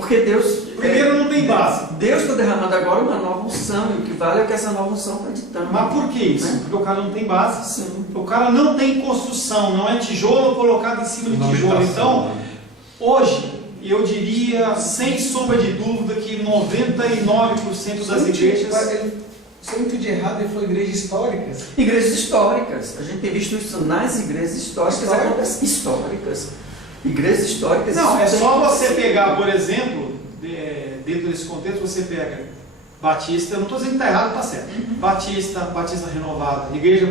Porque Deus... Primeiro não tem base. Deus está derramando agora uma nova unção, e o que vale é o que essa nova unção está ditando. Mas por que isso? Né? Porque o cara não tem base. Sim. O cara não tem construção, não é tijolo colocado em cima de tijolo. Então, hoje, eu diria, sem sombra de dúvida, que 99% das igrejas... Se eu não entendi errado, ele falou igrejas históricas. Igrejas históricas. A gente tem visto isso nas igrejas históricas. Históricas. Igrejas históricas. Não, é só você acontecido. pegar, por exemplo, dentro desse contexto, você pega Batista, eu não estou dizendo que está errado, está certo. Batista renovada, Igreja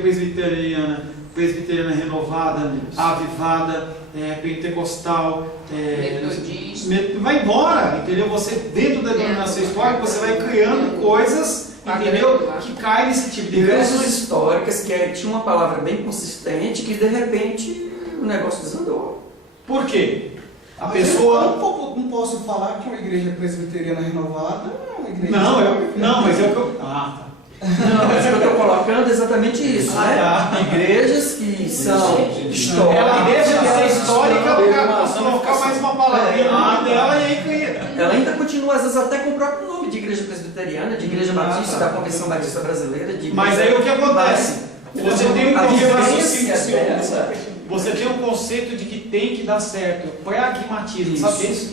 Presbiteriana renovada, avivada, pentecostal, Metodista. vai embora, entendeu? Você, dentro da denominação histórica, você vai criando coisas, entendeu? Que caem nesse tipo de Igrejas igrejas. históricas que tinha uma palavra bem consistente, que de repente o negócio desandou. Por quê? A Mas pessoa... eu não posso falar que uma igreja presbiteriana renovada é uma igreja Não, histórica. mas é o que eu... Ah, tá. Não, mas eu estou colocando exatamente isso, né? tá. Igrejas que são históricas. Ela deixa de ser histórica para denominação colocar mais uma palavrinha no nome dela e aí cria. Ela ainda continua, às vezes, até com o próprio nome de igreja presbiteriana, de igreja batista, da Convenção Batista Brasileira. De Mas aí o que acontece? Você tem um a conceito, vivência dessa. você tem um conceito de que tem que dar certo. Pragmatismo, sabe isso?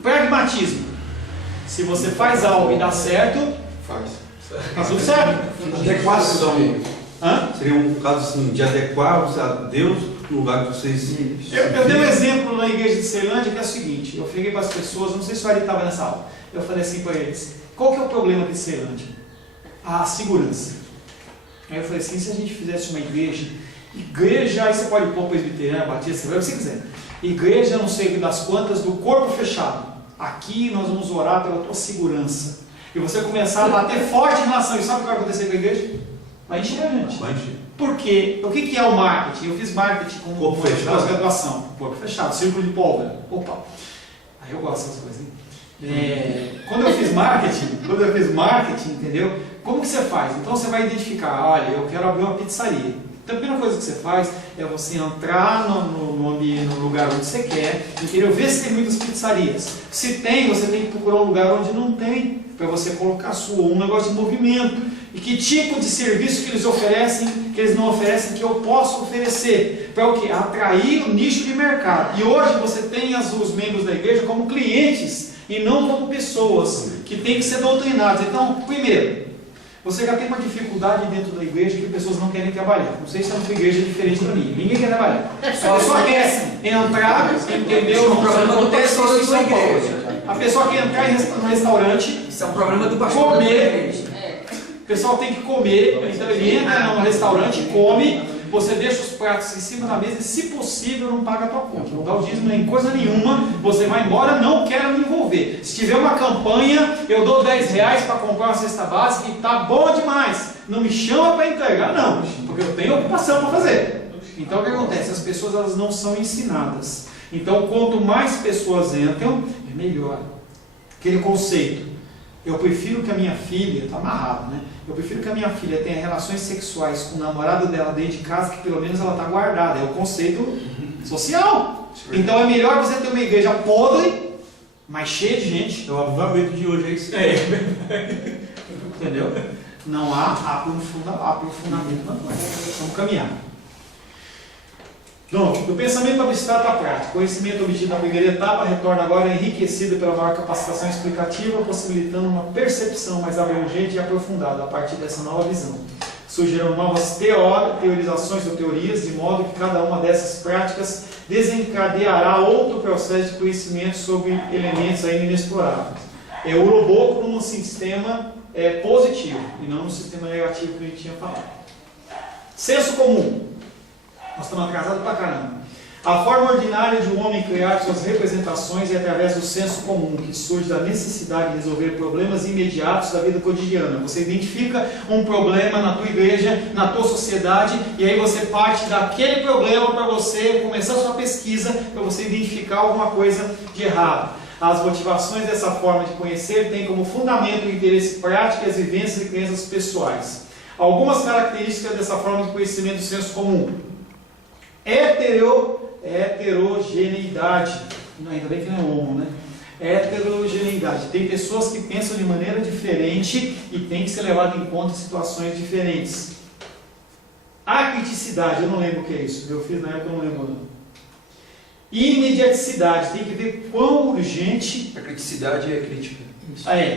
Pragmatismo. Se você faz algo e dá certo, tá tudo certo. Adequação. Hã? Seria um caso assim, de adequar a Deus no lugar que vocês... Eu dei um exemplo na igreja de Ceilândia que é o seguinte, eu cheguei para as pessoas, não sei se o Ari estava nessa aula, eu falei assim para eles, qual que é o problema de Ceilândia? A segurança. Aí eu falei assim, se a gente fizesse uma igreja, aí você pode pôr presbiteriana, batista, o que você quiser, igreja não sei das quantas, do corpo fechado, aqui nós vamos orar pela tua segurança, e você começar a bater forte em relação a isso, sabe o que vai acontecer com a igreja? Vai encher a gente. Vai encher. Porque o que é o marketing? Eu fiz marketing com Corpo fechado. pós-graduação. Corpo fechado, círculo de pólvora. Opa! Aí eu gosto dessas coisas, hein? Quando eu fiz marketing, entendeu? Como que você faz? Então você vai identificar, olha, eu quero abrir uma pizzaria. Então a primeira coisa que você faz é você entrar no ambiente, no lugar onde você quer, entendeu? Ver se tem muitas pizzarias. Se tem, você tem que procurar um lugar onde não tem, para você colocar um negócio de movimento. E que tipo de serviço que eles oferecem, que eles não oferecem, que eu posso oferecer. Para o quê? Atrair o nicho de mercado. E hoje você tem os membros da igreja como clientes e não como pessoas que têm que ser doutrinados. Então, primeiro, você já tem uma dificuldade dentro da igreja que pessoas não querem trabalhar. Não sei se é uma igreja diferente da minha. Ninguém quer trabalhar. A pessoa quer entrar, entendeu? É um problema do pastor da sua igreja. A pessoa quer entrar no restaurante. Isso é um problema do pastor da sua igreja. O pessoal tem que comer, então ele entra no restaurante, come, você deixa os pratos em cima da mesa e, se possível, não paga a tua conta. Não dá o dízimo nem coisa nenhuma, você vai embora, não quero me envolver. Se tiver uma campanha, eu dou R$10 para comprar uma cesta básica e tá bom demais. Não me chama para entregar, não, porque eu tenho ocupação para fazer. Então o que acontece? As pessoas elas não são ensinadas. Então quanto mais pessoas entram, é melhor. Aquele conceito. Eu prefiro que a minha filha, está amarrado, né? Eu prefiro que a minha filha tenha relações sexuais com o namorado dela dentro de casa, que pelo menos ela está guardada. É o conceito social. Então é melhor você ter uma igreja podre, mas cheia de gente. É o avivamento de hoje, é isso? Entendeu? Não há aprofundamento na coisa. Vamos caminhar. Então, do pensamento abstrato à prática, conhecimento obtido na primeira etapa retorna agora enriquecido pela maior capacitação explicativa, possibilitando uma percepção mais abrangente e aprofundada a partir dessa nova visão. Surgirão novas teorizações ou teorias, de modo que cada uma dessas práticas desencadeará outro processo de conhecimento sobre elementos ainda inexploráveis. É o uroboco num sistema positivo e não num sistema negativo que a gente tinha falado. Senso comum. Nós estamos atrasados pra caramba. A forma ordinária de um homem criar suas representações é através do senso comum, que surge da necessidade de resolver problemas imediatos da vida cotidiana. Você identifica um problema na tua igreja, na tua sociedade, e aí você parte daquele problema para você começar a sua pesquisa, para você identificar alguma coisa de errado. As motivações dessa forma de conhecer têm como fundamento o interesse prático e as vivências e crenças pessoais. Algumas características dessa forma de conhecimento do senso comum. Heterogeneidade. Ainda bem que não é homo, né? Heterogeneidade. Tem pessoas que pensam de maneira diferente e tem que ser levado em conta em situações diferentes. Acriticidade, eu não lembro o que é isso. Eu fiz na época, eu não lembro não. Imediaticidade, tem que ver quão urgente. A criticidade é crítica.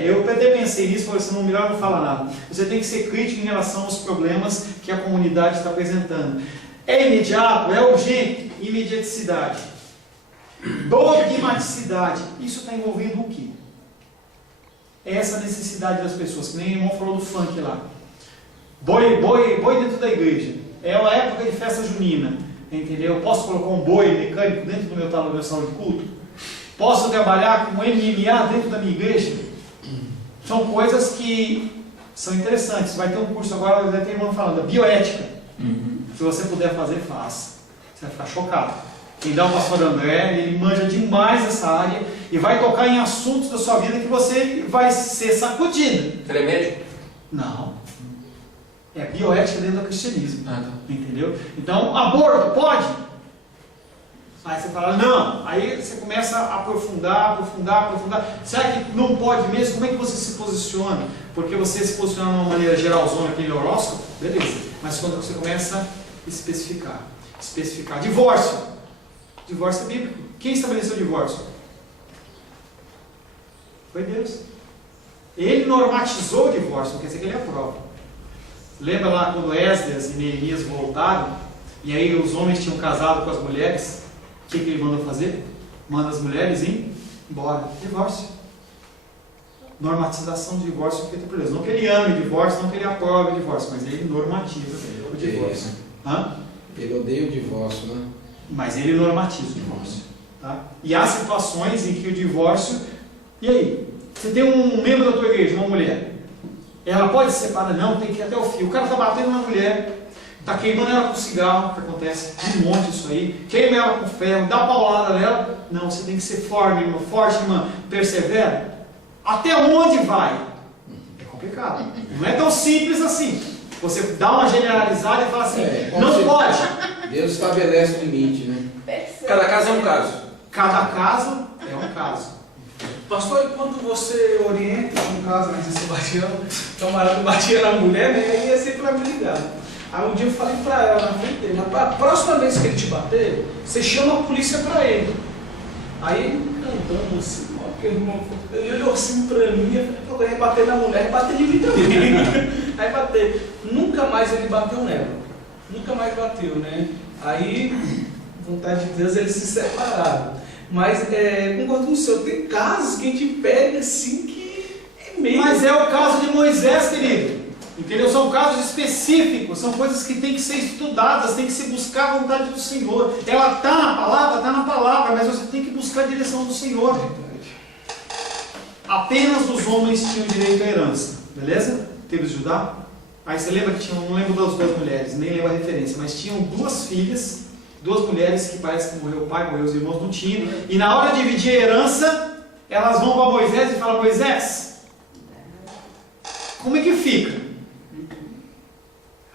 Eu até pensei nisso, falei assim, melhor não falar nada. Você tem que ser crítico em relação aos problemas que a comunidade está apresentando. É imediato? É urgente? Imediaticidade. Dogmaticidade. Isso está envolvendo o quê? Essa necessidade das pessoas, que nem o irmão falou do funk lá. Boi dentro da igreja. É uma época de festa junina. Entendeu? Eu posso colocar um boi mecânico dentro do meu salão de culto? Posso trabalhar com MMA dentro da minha igreja? São coisas que são interessantes. Vai ter um curso agora, vai ter irmão falando, bioética. Se você puder fazer, faça. Você vai ficar chocado. Quem dá o pastor André, ele manja demais essa área e vai tocar em assuntos da sua vida que você vai ser sacudido. Ele é médico? Não. É bioética dentro do cristianismo. Tá. Entendeu? Então, aborto, pode? Aí você fala, não. Aí você começa a aprofundar. Será que não pode mesmo? Como é que você se posiciona? Porque você se posiciona de uma maneira geralzona, aquele horóscopo, beleza. Mas quando você começa a especificar. Divórcio. Divórcio é bíblico. Quem estabeleceu o divórcio? Foi Deus. Ele normatizou o divórcio, não quer dizer que ele aprova. Lembra lá quando Esdras e Neemias voltaram, e aí os homens tinham casado com as mulheres? O que ele manda fazer? Manda as mulheres ir embora. Divórcio. Normatização do divórcio feita por Deus. Não que ele ame o divórcio, não que ele aprove o divórcio, mas ele normatiza o divórcio. Ele odeia o divórcio, né? Mas ele normatiza o divórcio. Tá? E há situações em que o divórcio... E aí? Você tem um membro da tua igreja, uma mulher. Ela pode se separar? Não, tem que ir até o fim. O cara está batendo na mulher, está queimando ela com cigarro, que acontece, desmonte isso aí, queima ela com ferro, dá paulada nela. Não, você tem que ser forte, irmã, persevera. Até onde vai? É complicado. Não é tão simples assim. Você dá uma generalizada e fala assim, não pode. Deus estabelece o limite, né? Cada caso é um caso. Cada caso é um caso. Pastor, e quando você orienta, no caso, né, você batia, o camarada batia na mulher, né, aí ia sempre pra me ligar. Aí um dia eu falei pra ela na frente dele, a próxima vez que ele te bater, você chama a polícia pra ele. Aí ele cantando assim, porque o irmão ele olhou assim pra mim, eu falei, bater na mulher, bater de mim também. Aí bater. Nunca mais ele bateu nela. Nunca mais bateu, né? Aí, vontade de Deus, eles se separaram. Mas, concordo com o senhor, tem casos que a gente pega assim que é meio... Mas é o caso de Moisés, querido. Entendeu? São casos específicos, são coisas que têm que ser estudadas, tem que se buscar a vontade do Senhor. Ela está na palavra, mas você tem que buscar a direção do Senhor. Apenas os homens tinham direito à herança, beleza? Teve Judá. Aí você lembra que tinha, não lembro das duas mulheres, nem lembro a referência, mas tinham duas filhas, duas mulheres que parece que morreu o pai, morreu os irmãos, não tinham. E na hora de dividir a herança, elas vão para Moisés e falam, Moisés, como é que fica?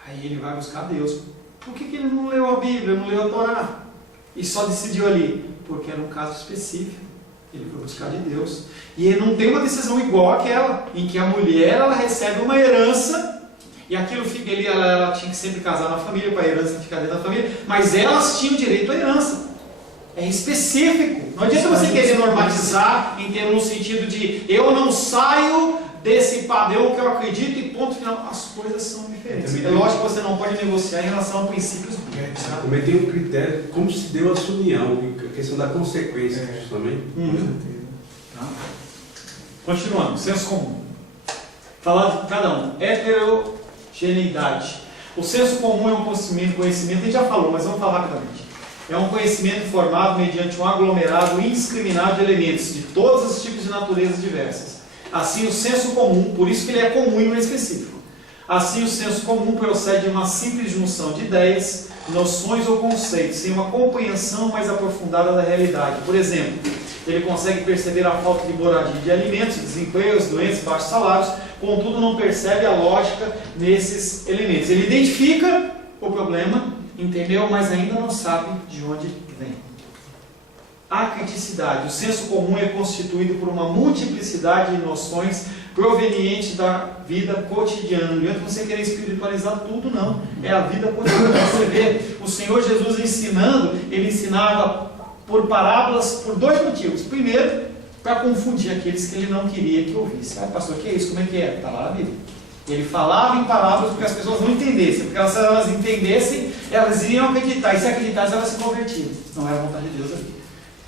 Aí ele vai buscar Deus. Por que ele não leu a Bíblia, não leu a Torá? E só decidiu ali? Porque era um caso específico. Ele foi buscar de Deus. E ele não tem uma decisão igual àquela, em que a mulher ela recebe uma herança, e aquilo fica ali, ela tinha que sempre casar na família, para a herança ficar dentro da família, mas elas tinham direito à herança. É específico. Não adianta você querer normatizar em termos no sentido de eu não saio desse padrão que eu acredito e ponto final. As coisas são diferentes. É lógico que você não pode negociar em relação a princípios bíblicos. Também tem um critério, como se deu essa união, a questão da consequência disso também. Tá? Continuando, senso comum. Falar de cada um. Heterogeneidade. O senso comum é um conhecimento, a gente já falou, mas vamos falar rapidamente. É um conhecimento formado mediante um aglomerado indiscriminado de elementos de todos os tipos de naturezas diversas. Assim, o senso comum, por isso que ele é comum e não é específico. Assim, o senso comum procede de uma simples junção de ideias, noções ou conceitos, sem uma compreensão mais aprofundada da realidade. Por exemplo, ele consegue perceber a falta de moradia de alimentos, desemprego, doenças, baixos salários, contudo não percebe a lógica nesses elementos. Ele identifica o problema, entendeu? Mas ainda não sabe de onde vem. acriticidade. O senso comum é constituído por uma multiplicidade de noções provenientes da vida cotidiana. Não adianta você querer espiritualizar tudo, não. É a vida cotidiana. Você vê o Senhor Jesus ensinando, ele ensinava por parábolas por dois motivos. Primeiro, para confundir aqueles que ele não queria que ouvissem. Ah, pastor, que é isso? Como é que é? Está lá na Bíblia. Ele falava em parábolas porque as pessoas não entendessem. Porque se elas entendessem, elas iriam acreditar. E se acreditassem, elas se convertiam. Não é a vontade de Deus ali.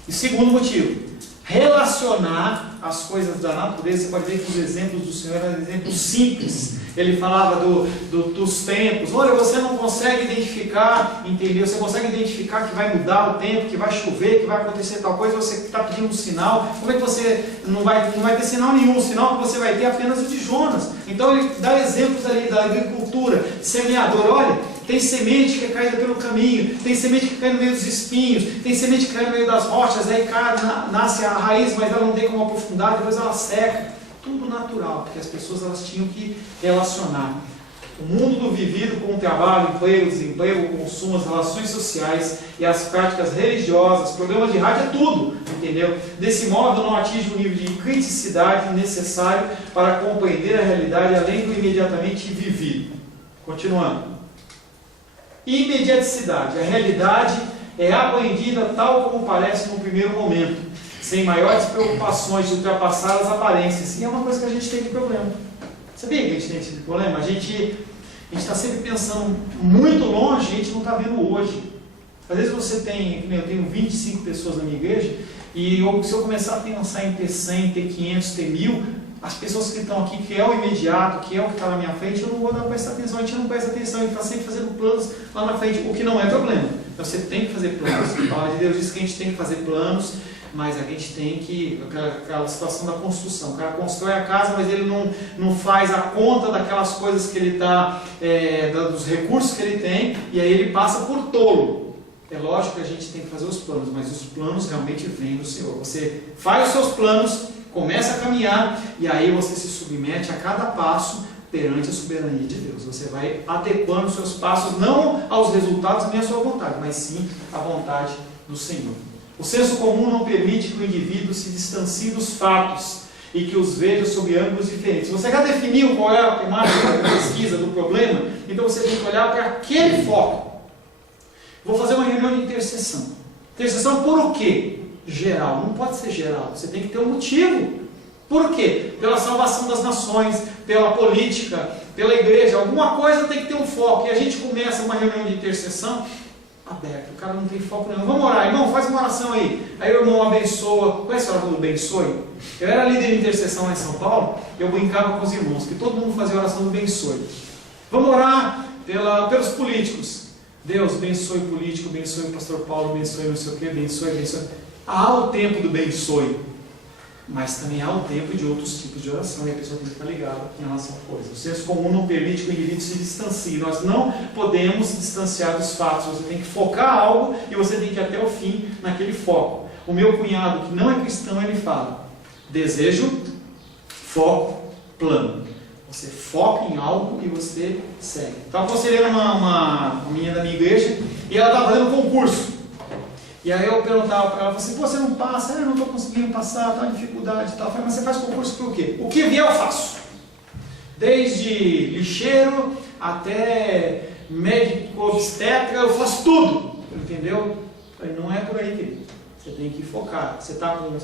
E segundo motivo, relacionar as coisas da natureza. Você pode ver que os exemplos do Senhor eram exemplos simples. Ele falava dos tempos. Olha, você não consegue identificar, entendeu? Você consegue identificar que vai mudar o tempo, que vai chover, que vai acontecer tal coisa, você está pedindo um sinal. Como é que você não vai ter sinal nenhum? O sinal que você vai ter é apenas o de Jonas. Então ele dá exemplos ali da agricultura, semeador. Olha, tem semente que é caída pelo caminho, tem semente que cai no meio dos espinhos, tem semente que cai no meio das rochas, aí nasce a raiz, mas ela não tem como aprofundar, depois ela seca. Tudo natural, porque as pessoas elas tinham que relacionar o mundo do vivido com o trabalho, emprego, desemprego, o consumo, as relações sociais e as práticas religiosas. Programas de rádio é tudo, entendeu? Desse modo não atinge o nível de criticidade necessário para compreender a realidade além do imediatamente vivido. Continuando. Imediaticidade. A realidade é apreendida tal como parece no primeiro momento, sem maiores preocupações de ultrapassar as aparências. E é uma coisa que a gente tem de problema. Sabia que a gente tem esse problema? A gente está sempre pensando muito longe e a gente não está vendo hoje. Às vezes você tem, eu tenho 25 pessoas na minha igreja, e se eu começar a pensar em ter 100, ter 500, ter 1000, as pessoas que estão aqui, que é o imediato, que é o que está na minha frente, eu não vou dar prestar atenção. A gente não presta atenção, a gente está sempre fazendo planos lá na frente, o que não é problema. Então você tem que fazer planos. A palavra de Deus diz que a gente tem que fazer planos, mas a gente tem que, aquela situação da construção, o cara constrói a casa, mas ele não faz a conta daquelas coisas que ele está, dos recursos que ele tem, e aí ele passa por tolo. É lógico que a gente tem que fazer os planos, mas os planos realmente vêm do Senhor. Você faz os seus planos, começa a caminhar, e aí você se submete a cada passo perante a soberania de Deus. Você vai adequando os seus passos, não aos resultados nem à sua vontade, mas sim à vontade do Senhor. O senso comum não permite que o indivíduo se distancie dos fatos e que os veja sob ângulos diferentes. Você já definiu qual é a temática da pesquisa do problema? Então você tem que olhar para aquele foco. Vou fazer uma reunião de intercessão. Intercessão por o quê? Geral. Não pode ser geral. Você tem que ter um motivo. Por quê? Pela salvação das nações, pela política, pela igreja. Alguma coisa tem que ter um foco. E a gente começa uma reunião de intercessão aberto, o cara não tem foco nenhum. Vamos orar, irmão, faz uma oração aí. Aí o irmão abençoa. Conhece a oração do abençoe? Eu era líder de intercessão lá em São Paulo, eu brincava com os irmãos, que todo mundo fazia a oração do abençoe. Vamos orar pelos políticos. Deus, abençoe o político, abençoe o pastor Paulo, abençoe não sei o que, abençoe. Há o tempo do abençoe, mas também há o tempo de outros tipos de oração, e a pessoa tem que ficar ligada em relação a coisas. O senso comum não permite que o indivíduo se distancie. Nós não podemos distanciar dos fatos. Você tem que focar algo e você tem que ir até o fim naquele foco. O meu cunhado, que não é cristão, ele fala: desejo, foco, plano. Você foca em algo e você segue. Estava aconselhando uma menina da minha igreja e ela estava fazendo um concurso. E aí eu perguntava para ela, assim, pô, você não passa? Eu não estou conseguindo passar, está dificuldade e tal. Eu falei, mas você faz concurso por quê? O que vier eu faço. Desde lixeiro até médico obstetra, eu faço tudo. Entendeu? Eu falei, não é por aí, querido. Você tem que focar. Você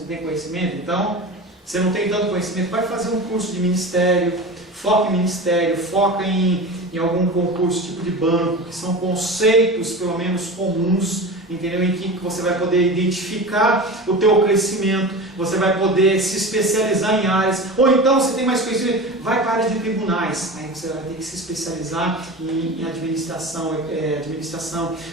tem conhecimento? Então, você não tem tanto conhecimento, vai fazer um curso de ministério, foca em ministério, foca em algum concurso tipo de banco, que são conceitos pelo menos comuns, entendeu? Em que você vai poder identificar o teu crescimento, você vai poder se especializar em áreas, ou então você tem mais conhecimento, vai para a área de tribunais, aí você vai ter que se especializar em administração,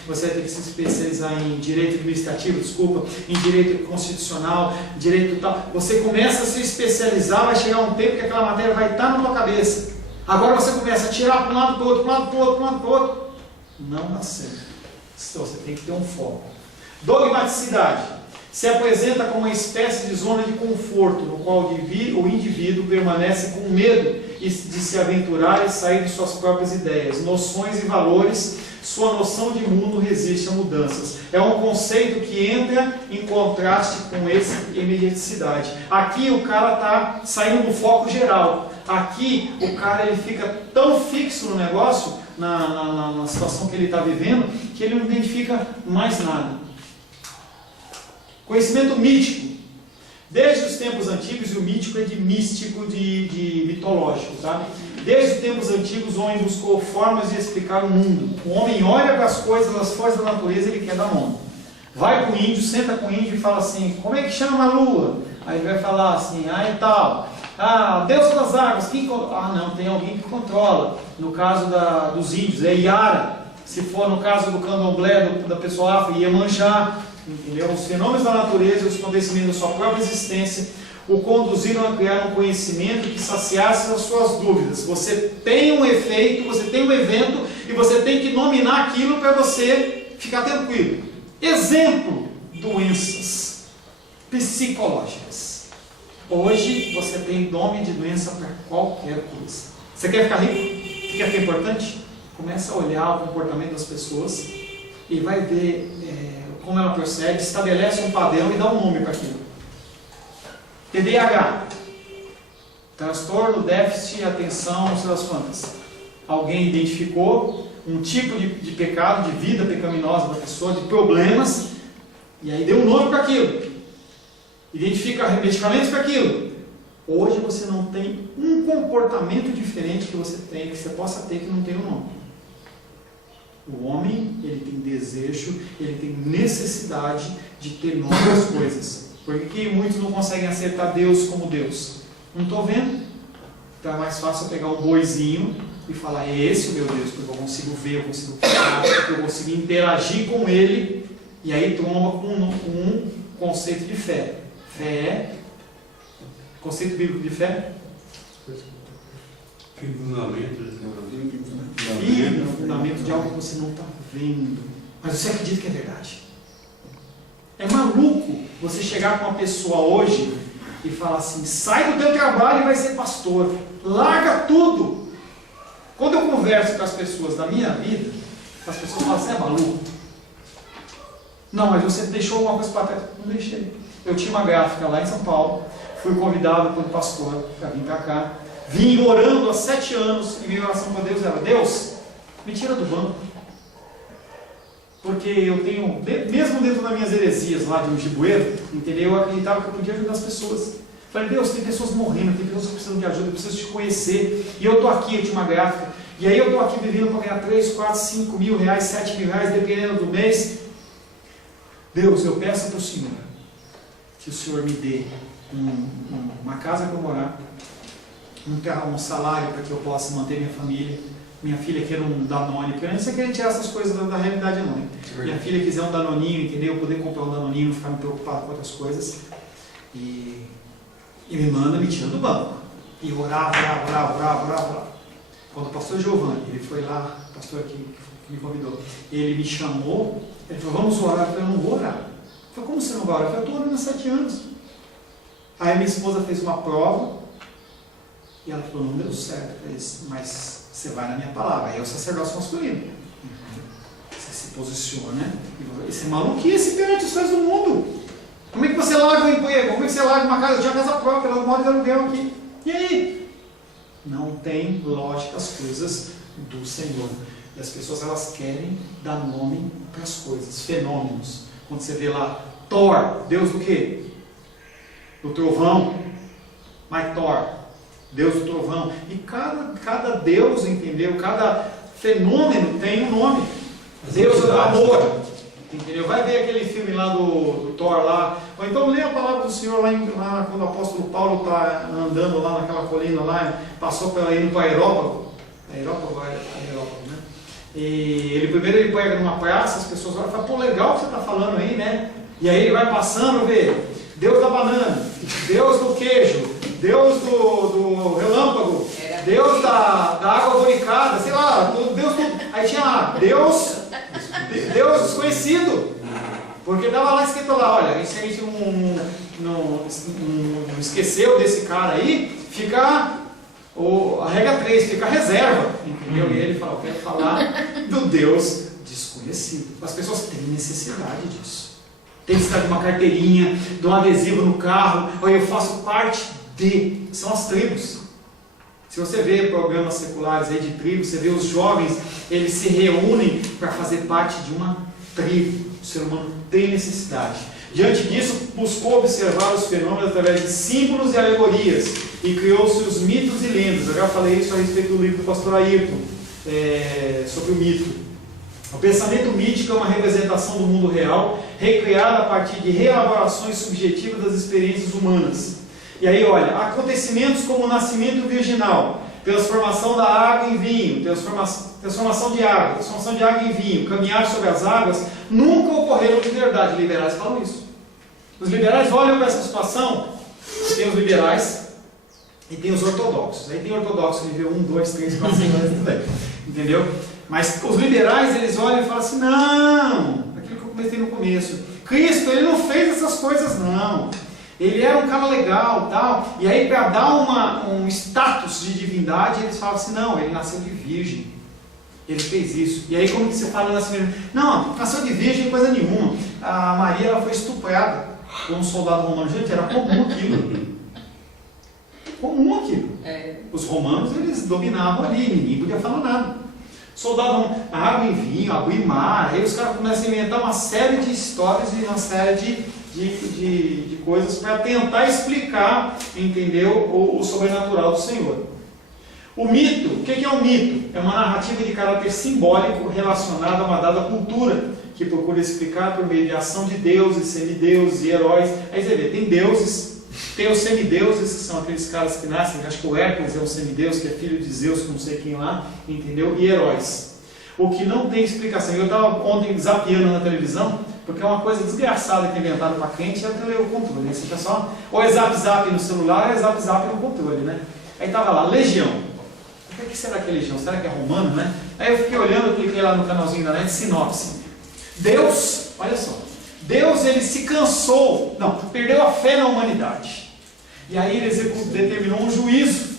você vai ter que se especializar em direito administrativo, em direito constitucional, direito tal. Você começa a se especializar, vai chegar um tempo que aquela matéria vai estar na tua cabeça. Agora você começa a tirar para um lado, para o outro, para um lado, para o outro, para um lado, para o outro. Não dá certo. Então você tem que ter um foco. Dogmaticidade. se apresenta como uma espécie de zona de conforto, no qual o indivíduo permanece com medo de se aventurar e sair de suas próprias ideias, noções e valores. Sua noção de mundo resiste a mudanças. É um conceito que entra em contraste com essa imediaticidade. Aqui o cara está saindo do foco geral. Aqui o cara ele fica tão fixo no negócio, na situação que ele está vivendo, que ele não identifica mais nada. Conhecimento mítico. Desde os tempos antigos, e o mítico é de místico, de mitológico, tá? Desde os tempos antigos, o homem buscou formas de explicar o mundo. O homem olha para as coisas, as forças da natureza, ele quer dar nome. Vai com o índio, senta com o índio e fala assim, como é que chama a lua? Aí ele vai falar assim, e tal. Deus das águas, quem controla? Não, tem alguém que controla. No caso dos índios, é Iara. Se for no caso do candomblé, da pessoa afro, Iemanjá. Entendeu? Os fenômenos da natureza e os acontecimentos da sua própria existência o conduziram a criar um conhecimento que saciasse as suas dúvidas. Você tem um efeito, você tem um evento e você tem que nominar aquilo para você ficar tranquilo. Exemplo, doenças psicológicas. Hoje você tem nome de doença para qualquer coisa. Você quer ficar rico? Você quer ficar importante? Começa a olhar o comportamento das pessoas e vai ver como ela procede, estabelece um padrão e dá um nome para aquilo. TDAH, transtorno, déficit, atenção, não sei das quantas. Alguém identificou um tipo de pecado, de vida pecaminosa da pessoa, de problemas, e aí deu um nome para aquilo. Identifica medicamentos para aquilo. Hoje você não tem um comportamento diferente que você possa ter que não tem um nome. O homem, ele tem desejo, ele tem necessidade de ter nome às coisas. Por que muitos não conseguem aceitar Deus como Deus? Não estou vendo. Então é mais fácil eu pegar um boizinho e falar, é esse o meu Deus, porque eu consigo ver, eu consigo ficar, eu consigo interagir com ele, e aí tromba com um conceito de fé. Fé é conceito bíblico de fé? Firme no fundamento de algo que você não está vendo, mas você acredita que é verdade. É maluco você chegar com uma pessoa hoje e falar assim, sai do teu trabalho e vai ser pastor, larga tudo. Quando eu converso com as pessoas da minha vida, as pessoas falam, você é maluco? Não, mas você deixou alguma coisa para trás. Não deixei. Eu tinha uma gráfica lá em São Paulo, fui convidado pelo pastor para vir para cá, vim orando há 7 anos, e minha oração para Deus era, Deus, me tira do banco. Porque eu tenho, mesmo dentro das minhas heresias lá de um jibueiro, entendeu? Eu acreditava que eu podia ajudar as pessoas. Falei, Deus, tem pessoas morrendo, tem pessoas que precisam de ajuda, eu preciso te conhecer. E eu estou aqui, eu tinha uma gráfica, e aí eu estou aqui vivendo para ganhar 3, 4, 5 mil reais, 7 mil reais, dependendo do mês. Deus, eu peço para o Senhor, que o Senhor me dê uma casa para eu morar, um salário para que eu possa manter minha família. Minha filha quer um Danone, porque eu não sei querer tirar essas coisas da realidade não, né? Minha filha quiser um Danoninho, entendeu? Eu poder comprar um Danoninho, não ficar me preocupado com outras coisas. E me manda me tirando do banco. E orava. Quando o pastor Giovanni, ele foi lá, o pastor que me convidou, ele me chamou, ele falou, vamos orar. Eu falei, eu não vou orar. Eu falei, como você não vai orar? Eu falei, eu estou orando há 7 anos. Aí minha esposa fez uma prova, e ela falou, não deu certo. Eu falei, mas você vai na minha palavra. Aí é o sacerdócio masculino. Você se posiciona. Isso é maluquice perante os coisas do mundo. Como é que você larga um emprego? Como é que você larga uma casa? Eu tinha casa própria, ela mora de aluguel aqui. E aí? Não tem lógica as coisas do Senhor. E as pessoas, elas querem dar nome para as coisas, fenômenos. Quando você vê lá, Thor, Deus do quê? Do trovão. Mike Thor, Deus do trovão. E cada Deus, entendeu? Cada fenômeno tem um nome. Deus do amor. Entendeu? Vai ver aquele filme lá do Thor lá. Ou então lê a palavra do Senhor lá quando o apóstolo Paulo está andando lá naquela colina lá, passou pela indo para a Europa. Né? E ele primeiro pega numa praça, as pessoas olham e falam, pô, legal o que você está falando aí, né? E aí ele vai passando, vê, Deus da banana, Deus do queijo, Deus do relâmpago, Deus da água boricada, sei lá, Deus do... Aí tinha lá, Deus desconhecido, porque estava lá escrito lá, olha, esse aí esqueceu desse cara aí, fica a regra 3, fica a reserva, entendeu? E ele fala, eu quero falar do Deus desconhecido. As pessoas têm necessidade disso. Tem necessidade de uma carteirinha, de um adesivo no carro, ou eu faço parte de. São as tribos. Se você vê programas seculares aí de tribos, você vê os jovens, eles se reúnem para fazer parte de uma tribo. O ser humano tem necessidade. Diante disso, buscou observar os fenômenos através de símbolos e alegorias e criou-se os mitos e lendas. Eu já falei isso a respeito do livro do pastor Ayrton, sobre o mito. O pensamento mítico é uma representação do mundo real, recriada a partir de reelaborações subjetivas das experiências humanas. E aí, olha, acontecimentos como o nascimento virginal, transformação da água em vinho, transformação de água em vinho, caminhar sobre as águas, nunca ocorreram de verdade. Liberais falam isso. Os liberais olham para essa situação, tem os liberais e tem os ortodoxos. Aí tem ortodoxo nível 1, 2, 3, 4, 5, tudo bem. Entendeu? Mas os liberais, eles olham e falam assim, não, aquilo que eu comentei no começo, Cristo, ele não fez essas coisas não. Ele era um cara legal, tal, e aí para dar um status de divindade, eles falam assim, não, ele nasceu de virgem, ele fez isso. E aí como que você fala nascimento? Não, nasceu de virgem, coisa nenhuma. A Maria, ela foi estuprada por um soldado romano. Gente, era comum aquilo. Comum aquilo. Os romanos, eles dominavam ali, ninguém podia falar nada. Soldado, água em vinho, água em mar, aí os caras começam a inventar uma série de histórias e uma série de coisas para tentar explicar, entendeu, o sobrenatural do Senhor. O mito, o que é um mito? É uma narrativa de caráter simbólico relacionada a uma dada cultura, que procura explicar por meio de ação de deuses, semideuses e heróis. Aí você vê, tem deuses, tem os semideuses, que são aqueles caras que nascem, acho que o Hércules é um semideus, que é filho de Zeus, não sei quem lá, entendeu? E heróis. O que não tem explicação. Eu estava ontem zapeando na televisão, porque é uma coisa desgraçada que inventaram para crente, é o controle. Esse pessoal, ou é zap no celular, ou é zap no controle, né? Aí estava lá, Legião. O que será que é Legião? Será que é romano, né? Aí eu fiquei olhando, eu cliquei lá no canalzinho da net, sinopse. Deus, olha só, Deus ele se cansou, perdeu a fé na humanidade. E aí ele determinou um juízo.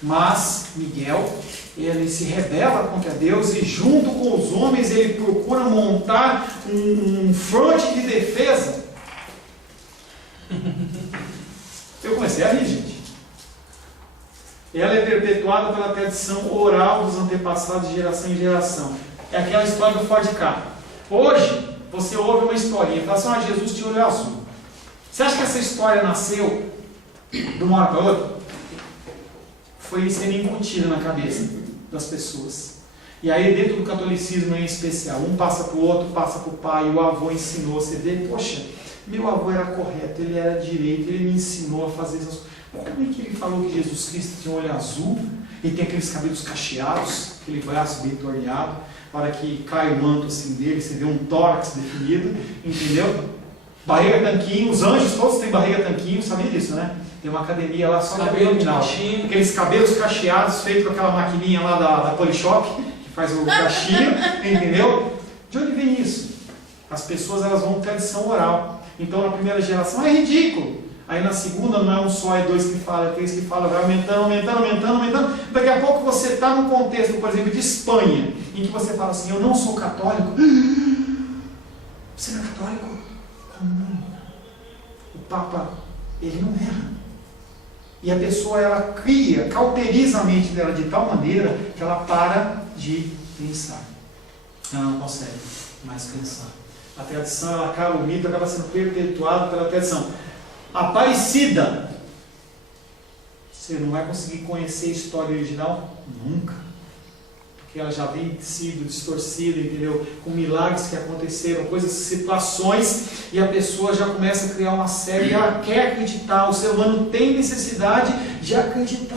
Mas Miguel, ele se rebela contra Deus e junto com os homens ele procura montar um fronte de defesa. Eu comecei a rir, gente. Ela é perpetuada pela tradição oral dos antepassados de geração em geração. É aquela história do Ford Ka. Hoje, você ouve uma historinha, fala assim, Jesus tinha olho azul. Você acha que essa história nasceu de uma hora para outra? Foi sendo incutida na cabeça das pessoas. E aí dentro do catolicismo em especial, um passa para o outro, passa para o pai, o avô ensinou, você vê, poxa, meu avô era correto, ele era direito, ele me ensinou a fazer essas coisas. Como é que ele falou que Jesus Cristo tinha um olho azul e tem aqueles cabelos cacheados, aquele braço bem torneado, para que cai o manto assim dele, você vê um tórax definido, entendeu? Barriga tanquinho, os anjos todos têm barriga tanquinho, sabia disso, né? Tem uma academia lá só de abdominal. Aqueles cabelos cacheados feitos com aquela maquininha lá da Polishop, que faz o cachinho, entendeu? De onde vem isso? As pessoas elas vão tradição oral. Então na primeira geração é ridículo. Aí na segunda não é um só, é dois que falam, é três que falam, vai aumentando. Daqui a pouco você está num contexto, por exemplo, de Espanha, em que você fala assim, eu não sou católico. Você não é católico? Como não? O Papa, ele não erra. E a pessoa, ela cria, cauteriza a mente dela de tal maneira que ela para de pensar. Ela não consegue mais pensar. A tradição, ela acaba, o mito acaba sendo perpetuado pela tradição. Aparecida. Você não vai conseguir conhecer a história original nunca. Porque ela já vem sido distorcida, entendeu? Com milagres que aconteceram, coisas, situações, e a pessoa já começa a criar uma série, e ela quer acreditar, o ser humano tem necessidade de acreditar.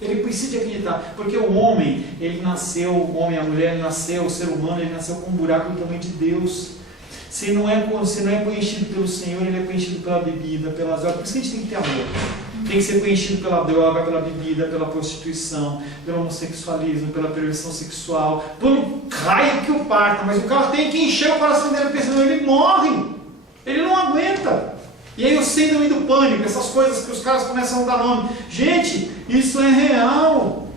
Ele precisa de acreditar, porque o homem, ele nasceu, o homem, a mulher, ele nasceu, o ser humano, ele nasceu com um buraco do tamanho de Deus. Se não é preenchido pelo Senhor, ele é preenchido pela bebida, pelas drogas. Por isso que a gente tem que ter amor. Tem que ser preenchido pela droga, pela bebida, pela prostituição, pelo homossexualismo, pela perversão sexual, pelo raio que o parta. Mas o cara tem que encher o coração dele pensando, ele morre. Ele não aguenta. E aí o síndrome do pânico, essas coisas que os caras começam a dar nome. Gente, isso é real.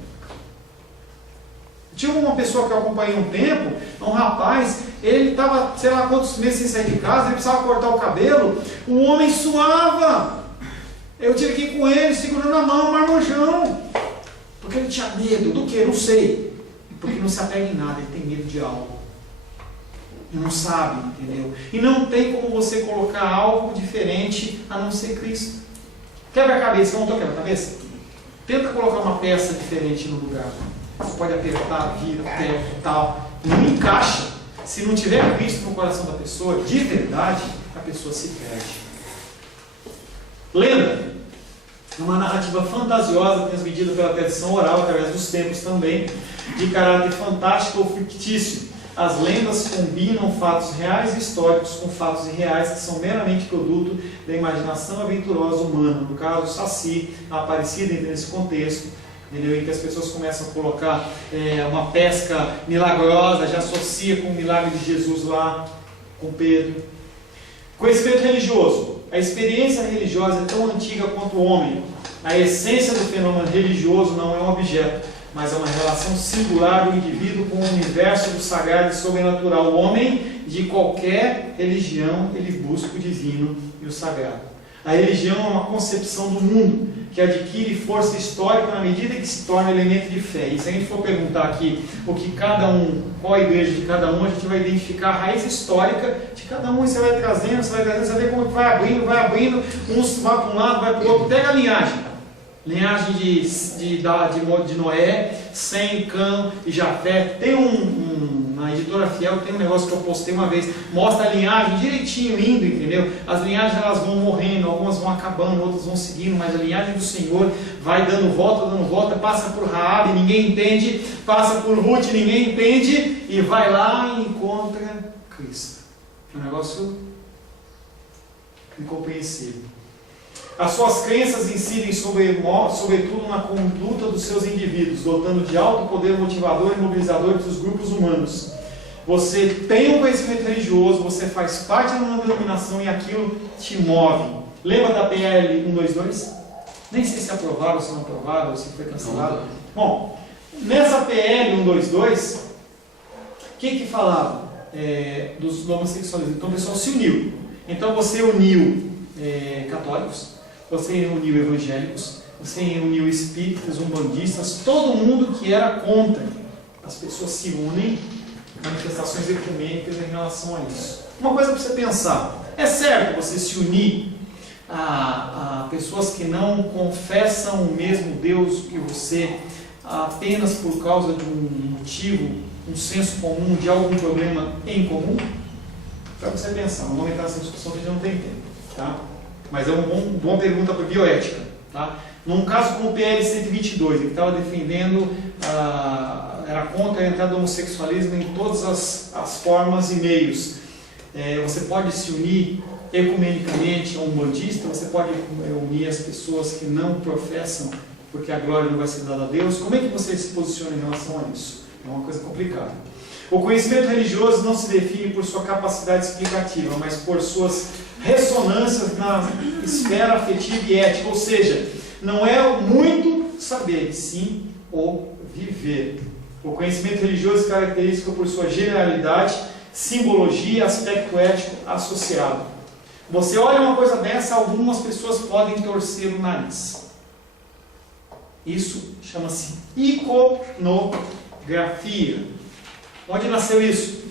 Tinha uma pessoa que eu acompanhei um tempo, um rapaz, ele estava, sei lá quantos meses sem sair de casa, ele precisava cortar o cabelo, o homem suava. Eu tive que ir com ele, segurando a mão, marmanjão. Porque ele tinha medo do quê? Não sei. Porque não se apega em nada, ele tem medo de algo. Não sabe, entendeu? E não tem como você colocar algo diferente a não ser Cristo. Quebra-cabeça, montou quebra-cabeça? Tenta colocar uma peça diferente no lugar. Você pode apertar, vira, pega e tal. Não encaixa. Se não tiver Cristo no coração da pessoa, de verdade, a pessoa se perde. Lenda. Uma narrativa fantasiosa transmitida pela tradição oral, através dos tempos também, de caráter fantástico ou fictício. As lendas combinam fatos reais e históricos com fatos irreais que são meramente produto da imaginação aventurosa humana. No caso, o Saci, a Aparecida entra nesse contexto, entendeu? Em que as pessoas começam a colocar uma pesca milagrosa, já associa com o milagre de Jesus lá, com Pedro. Conhecimento religioso. A experiência religiosa é tão antiga quanto o homem. A essência do fenômeno religioso não é um objeto, mas é uma relação singular do indivíduo com o universo do sagrado e sobrenatural. O homem, de qualquer religião, ele busca o divino e o sagrado. A religião é uma concepção do mundo que adquire força histórica na medida que se torna elemento de fé. E se a gente for perguntar aqui o que cada um, qual a igreja de cada um, a gente vai identificar a raiz histórica de cada um, e você vai trazendo, você vai ver como vai abrindo, uns vai para um lado, vai para o outro. Pega a linhagem de Noé, Sem, Cã e Jafé. Tem na editora Fiel tem um negócio que eu postei uma vez, mostra a linhagem direitinho, indo, entendeu? As linhagens elas vão morrendo, algumas vão acabando, outras vão seguindo, mas a linhagem do Senhor vai dando volta, passa por Raabe, ninguém entende, passa por Ruth, ninguém entende, e vai lá e encontra Cristo. É um negócio incompreensível. As suas crenças incidem sobretudo na conduta dos seus indivíduos, dotando de alto poder motivador e mobilizador dos grupos humanos. Você tem um conhecimento religioso, você faz parte de uma denominação e aquilo te move. Lembra da PL 122? Nem sei se aprovaram ou se não aprovaram, ou se foi cancelado. Bom, nessa PL 122, o que falava do homossexualismo? Então o pessoal se uniu. Então você uniu católicos, você uniu evangélicos, você uniu espíritas, umbandistas, todo mundo que era contra. As pessoas se unem, manifestações ecumênicas em relação a isso. Uma coisa para você pensar: é certo você se unir a pessoas que não confessam o mesmo Deus que você apenas por causa de um motivo, um senso comum, de algum problema em comum? Para você pensar, não vamos entrar nessa discussão que a gente não tem tempo, tá? Mas é uma boa pergunta para bioética, tá? Num caso como o PL 122, ele estava defendendo, era contra a entrada do homossexualismo em todas as formas e meios. Você pode se unir ecumenicamente a um umbandista, você pode unir as pessoas que não professam, porque a glória não vai ser dada a Deus. Como é que você se posiciona em relação a isso? É uma coisa complicada. O conhecimento religioso não se define por sua capacidade explicativa, mas por suas ressonâncias na esfera afetiva e ética, ou seja, não é muito saber, sim o viver. O conhecimento religioso é característico por sua generalidade, simbologia e aspecto ético associado. Você olha uma coisa dessa, algumas pessoas podem torcer o nariz. Isso chama-se iconografia. Onde nasceu isso?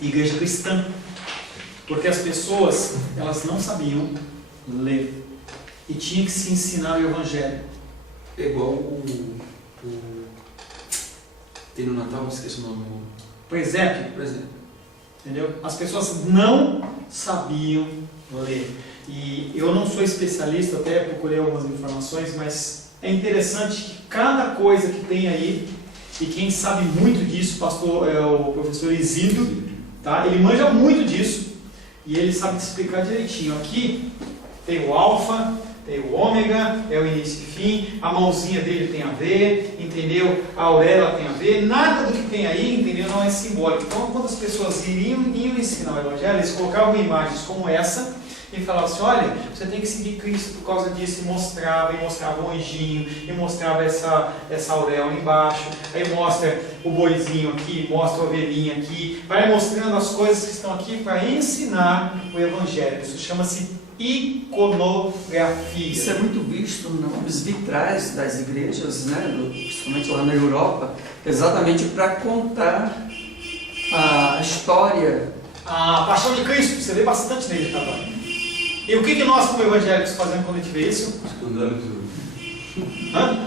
Igreja cristã. Porque as pessoas, elas não sabiam ler. E tinha que se ensinar o Evangelho. É igual tem no Natal, esqueci o nome. Presépio. Entendeu? As pessoas não sabiam ler. E eu não sou especialista, até procurei algumas informações, mas é interessante que cada coisa que tem aí, e quem sabe muito disso, o professor Isidro, tá? Ele manja muito disso, e ele sabe explicar direitinho. Aqui tem o alfa, Tem o ômega, é o início e fim, a mãozinha dele tem a ver, entendeu? A auréola tem a ver, nada do que tem aí, entendeu? Não é simbólico. Então, quando as pessoas iam ensinar o Evangelho, eles colocavam imagens como essa e falavam assim, olha, você tem que seguir Cristo por causa disso, e mostrava um anjinho, e mostrava essa auréola embaixo, aí mostra o boizinho aqui, mostra a ovelhinha aqui, vai mostrando as coisas que estão aqui para ensinar o Evangelho. Isso chama-se iconografia. Isso é muito visto nos vitrais das igrejas, né, principalmente lá na Europa, exatamente para contar a história. A paixão de Cristo, você vê bastante nele também. E o que nós como evangélicos fazemos quando a gente vê isso? Escandalizou. Hã?